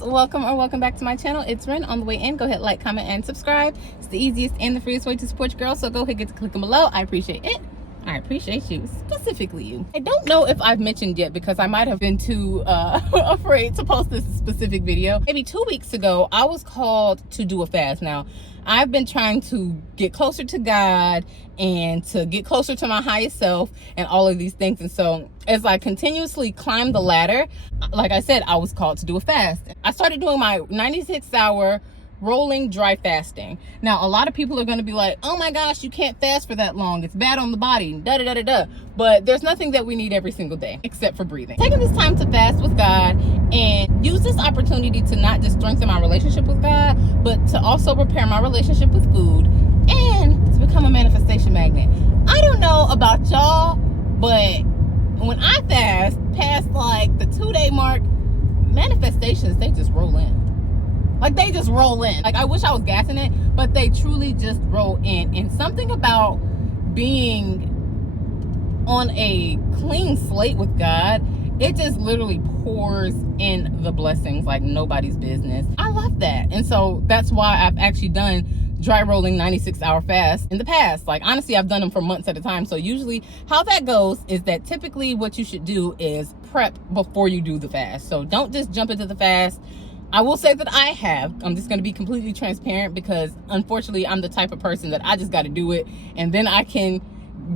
Welcome or welcome back to my channel. It's Ren. On the way in, go ahead, like, comment, and subscribe. It's the easiest and the freest way to support your girl, so go ahead, get to clicking below. I appreciate it. I appreciate you, specifically you. I don't know if I've mentioned yet because I might have been too afraid to post this specific video. Maybe 2 weeks ago, I was called to do a fast. Now, I've been trying to get closer to God and to get closer to my highest self and all of these things. And so as I continuously climbed the ladder, like I said, I was called to do a fast. I started doing my 96-hour rolling dry fasting. Now, a lot of people are going to be like, oh my gosh, you can't fast for that long. It's bad on the body, da da da da da. But there's nothing that we need every single day except for breathing. Taking this time to fast with God and use this opportunity to not just strengthen my relationship with God, but to also repair my relationship with food and to become a manifestation magnet. I don't know about y'all, but when I fast past like the 2-day mark, manifestations, they just roll in. Like, they just roll in. Like, I wish I was gassing it, but they truly just roll in. And something about being on a clean slate with God, it just literally pours in the blessings like nobody's business. I love that. And so that's why I've actually done dry rolling 96-hour fast in the past. Like, honestly, I've done them for months at a time. So usually how that goes is that typically what you should do is prep before you do the fast. So don't just jump into the fast. I will say that I'm just going to be completely transparent because unfortunately I'm the type of person that I just got to do it and then I can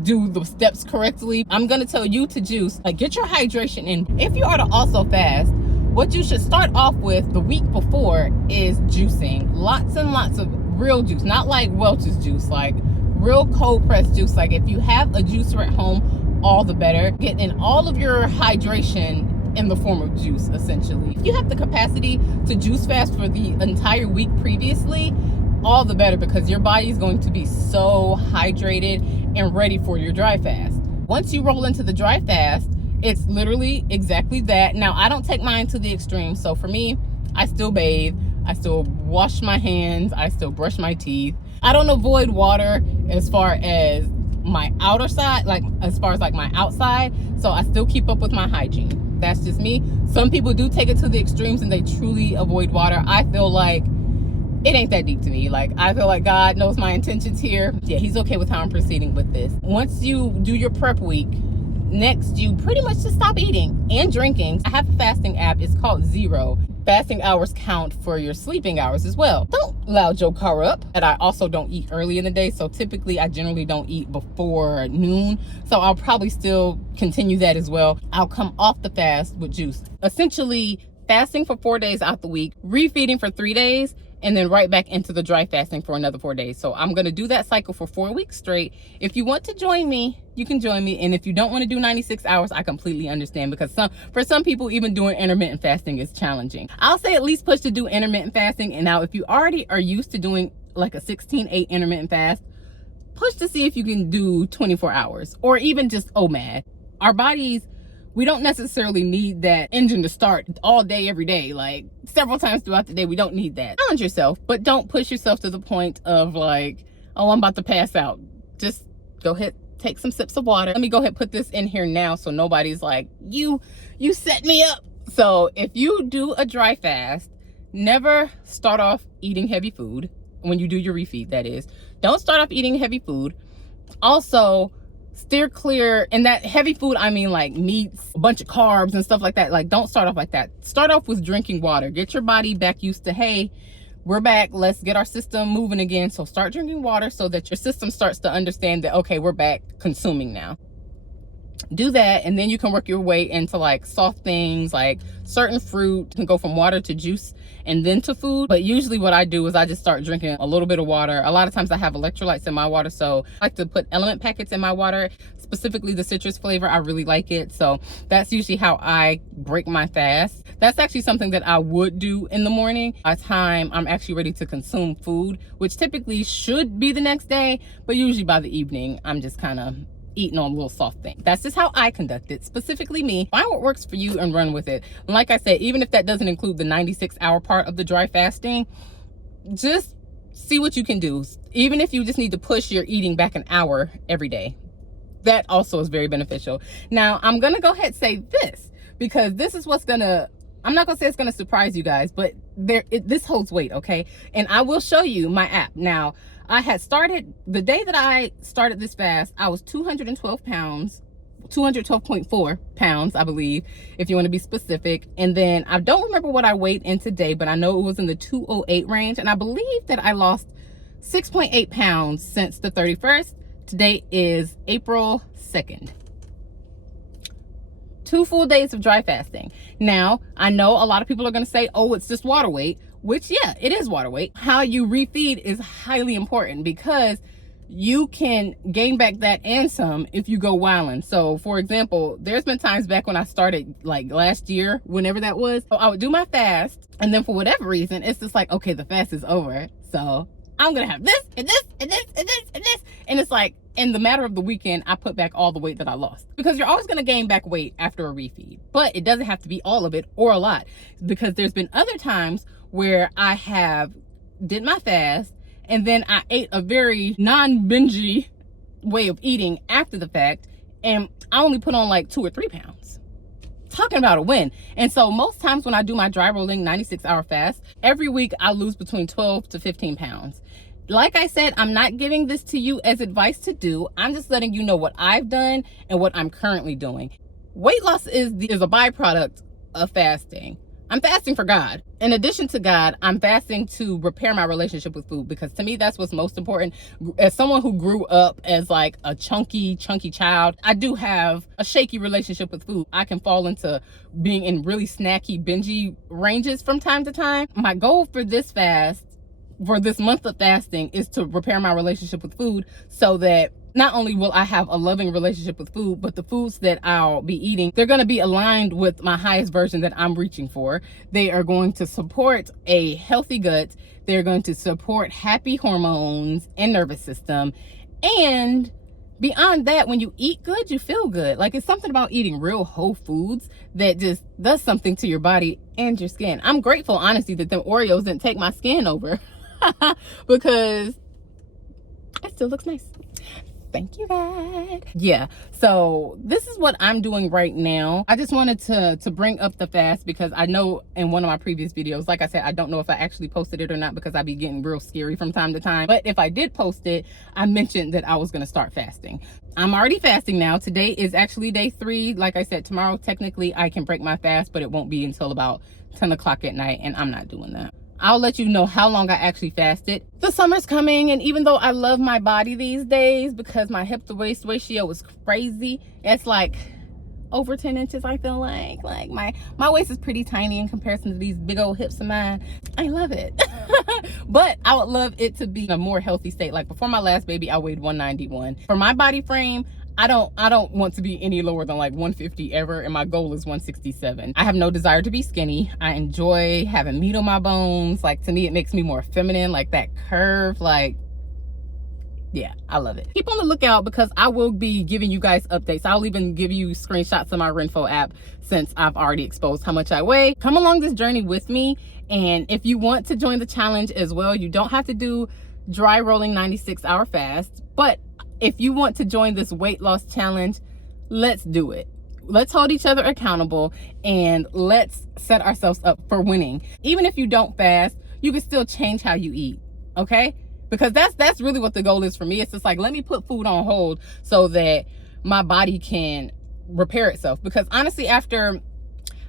do the steps correctly. I'm going to tell you to juice, like, get your hydration in. If you are to also fast, what you should start off with the week before is juicing. Lots and lots of real juice, not like Welch's juice, like real cold pressed juice. Like, if you have a juicer at home, all the better. Get in all of your hydration in the form of juice, essentially. If you have the capacity to juice fast for the entire week previously, all the better, because your body is going to be so hydrated and ready for your dry fast. Once you roll into the dry fast, it's literally exactly that. Now, I don't take mine to the extreme. So for me, I still bathe, I still wash my hands, I still brush my teeth. I don't avoid water as far as my outer side, like as far as like my outside. So I still keep up with my hygiene. That's just me. Some people do take it to the extremes and they truly avoid water. I feel like it ain't that deep to me. Like, I feel like God knows my intentions here. Yeah, he's okay with how I'm proceeding with this. Once you do your prep week, next you pretty much just stop eating and drinking. I have a fasting app. It's called Zero. Fasting hours count for your sleeping hours as well. Don't loud your car up. And I also don't eat early in the day. So typically I generally don't eat before noon. So I'll probably still continue that as well. I'll come off the fast with juice. Essentially fasting for 4 days out the week, refeeding for 3 days, and then right back into the dry fasting for another 4 days. So I'm going to do that cycle for 4 weeks straight. If you want to join me, you can join me. And if you don't want to do 96 hours, I completely understand, because for some people, even doing intermittent fasting is challenging. I'll say at least push to do intermittent fasting. And now if you already are used to doing like a 16-8 intermittent fast, push to see if you can do 24 hours or even just OMAD. Our bodies, we don't necessarily need that engine to start all day, every day, like several times throughout the day. We don't need that. Challenge yourself, but don't push yourself to the point of like, oh, I'm about to pass out. Just go ahead, take some sips of water. Let me go ahead and put this in here now so nobody's like, you set me up. So if you do a dry fast, never start off eating heavy food. When you do your refeed, that is. Don't start off eating heavy food. Also, steer clear. And that heavy food, I mean like meats, a bunch of carbs and stuff like that. Like, don't start off like that. Start off with drinking water. Get your body back used to, hey, we're back. Let's get our system moving again. So start drinking water so that your system starts to understand that, okay, we're back consuming now. Do that, and then you can work your way into like soft things, like certain fruit. You can go from water to juice and then to food. But usually what I do is I just start drinking a little bit of water. A lot of times I have electrolytes in my water, so I like to put element packets in my water, specifically the citrus flavor. I really like it. So that's usually how I break my fast. That's actually something that I would do in the morning. By the time I'm actually ready to consume food, which typically should be the next day, but usually by the evening I'm just kind of eating on a little soft thing. That's just how I conduct it, specifically me. Find what works for you and run with it. And like I said, even if that doesn't include the 96-hour part of the dry fasting, just see what you can do. Even if you just need to push your eating back an hour every day, that also is very beneficial. Now, I'm gonna go ahead and say this, because this is what's gonna I'm not gonna say it's gonna surprise you guys, but this holds weight, okay? And I will show you my app. Now, I had started, the day that I started this fast, I was 212 pounds, 212.4 pounds, I believe, if you want to be specific. And then I don't remember what I weighed in today, but I know it was in the 208 range. And I believe that I lost 6.8 pounds since the 31st. Today is April 2nd. 2 full days of dry fasting. Now, I know a lot of people are going to say, oh, it's just water weight, which, yeah, it is water weight. How you refeed is highly important because you can gain back that and some if you go wilding. So, for example, there's been times back when I started, like last year, whenever that was, I would do my fast, and then for whatever reason, it's just like, okay, the fast is over, so I'm going to have this, and this, and this, and this, and this. And it's like, in the matter of the weekend, I put back all the weight that I lost. Because you're always going to gain back weight after a refeed. But it doesn't have to be all of it or a lot. Because there's been other times where I have did my fast and then I ate a very non-bingy way of eating after the fact. And I only put on like 2 or 3 pounds. Talking about a win. And so most times when I do my dry rolling 96-hour fast, every week I lose between 12 to 15 pounds. Like I said, I'm not giving this to you as advice to do. I'm just letting you know what I've done and what I'm currently doing. Weight loss is a byproduct of fasting. I'm fasting for God. In addition to God, I'm fasting to repair my relationship with food, because to me, that's what's most important. As someone who grew up as like a chunky child, I do have a shaky relationship with food. I can fall into being in really snacky, bingy ranges from time to time. My goal for this fast, for this month of fasting, is to repair my relationship with food so that not only will I have a loving relationship with food, but the foods that I'll be eating, they're going to be aligned with my highest version that I'm reaching for. They are going to support a healthy gut. They're going to support happy hormones and nervous system. And beyond that, when you eat good, you feel good. Like, it's something about eating real whole foods that just does something to your body and your skin. I'm grateful, honestly, that them Oreos didn't take my skin over because it still looks nice. Thank you, God. Yeah, so this is what I'm doing right now. I just wanted to bring up the fast because I know in one of my previous videos, like I said, I don't know if I actually posted it or not because I be getting real scary from time to time. But if I did post it, I mentioned that I was going to start fasting. I'm already fasting now. Today is actually day 3. Like I said, tomorrow, technically, I can break my fast, but it won't be until about 10 o'clock at night, and I'm not doing that. I'll let you know how long I actually fasted. The summer's coming, and even though I love my body these days because my hip to waist ratio is crazy, it's like over 10 inches, I feel like my waist is pretty tiny in comparison to these big old hips of mine. I love it. But I would love it to be in a more healthy state. Like before my last baby, I weighed 191. For my body frame, I don't want to be any lower than like 150 ever, and my goal is 167. I have no desire to be skinny. I enjoy having meat on my bones. Like, to me, it makes me more feminine, like that curve. Like, yeah, I love it. Keep on the lookout because I will be giving you guys updates. I'll even give you screenshots of my Renfo app since I've already exposed how much I weigh. Come along this journey with me, and if you want to join the challenge as well, you don't have to do dry rolling 96-hour fast, but if you want to join this weight loss challenge, let's do it. Let's hold each other accountable, and let's set ourselves up for winning. Even if you don't fast, you can still change how you eat, okay? Because that's really what the goal is for me. It's just like, let me put food on hold so that my body can repair itself. Because honestly, after,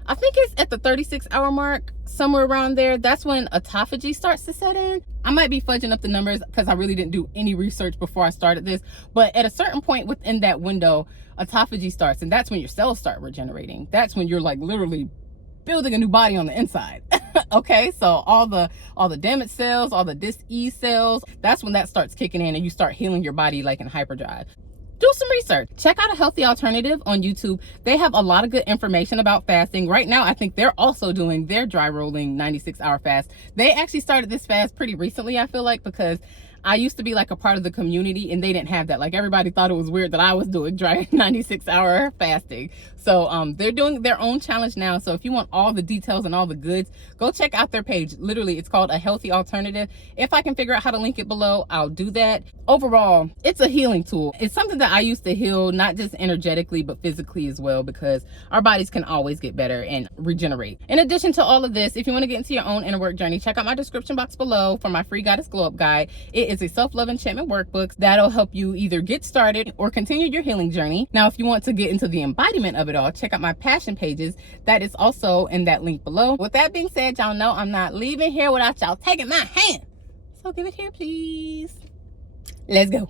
I think it's at the 36-hour mark, somewhere around there, that's when autophagy starts to set in. I might be fudging up the numbers because I really didn't do any research before I started this, but at a certain point within that window, autophagy starts, and that's when your cells start regenerating. That's when you're like literally building a new body on the inside. Okay, so all the damaged cells, all the dis-ease cells, that's when that starts kicking in and you start healing your body like in hyperdrive. Do some research. Check out A Healthy Alternative on YouTube. They have a lot of good information about fasting. Right now, I think they're also doing their dry rolling 96-hour fast. They actually started this fast pretty recently, I feel like, because I used to be like a part of the community and they didn't have that. Like, everybody thought it was weird that I was doing dry 96-hour fasting. So they're doing their own challenge now. So if you want all the details and all the goods, go check out their page. Literally, it's called A Healthy Alternative. If I can figure out how to link it below, I'll do that. Overall, it's a healing tool. It's something that I use to heal, not just energetically, but physically as well, because our bodies can always get better and regenerate. In addition to all of this, if you want to get into your own inner work journey, check out my description box below for my free Goddess Glow Up Guide. It is a self-love enchantment workbook that'll help you either get started or continue your healing journey. Now, if you want to get into the embodiment of it all, check out my passion pages. That is also in that link below. With that being said, y'all know I'm not leaving here without y'all taking my hand. So give it here, please. Let's go.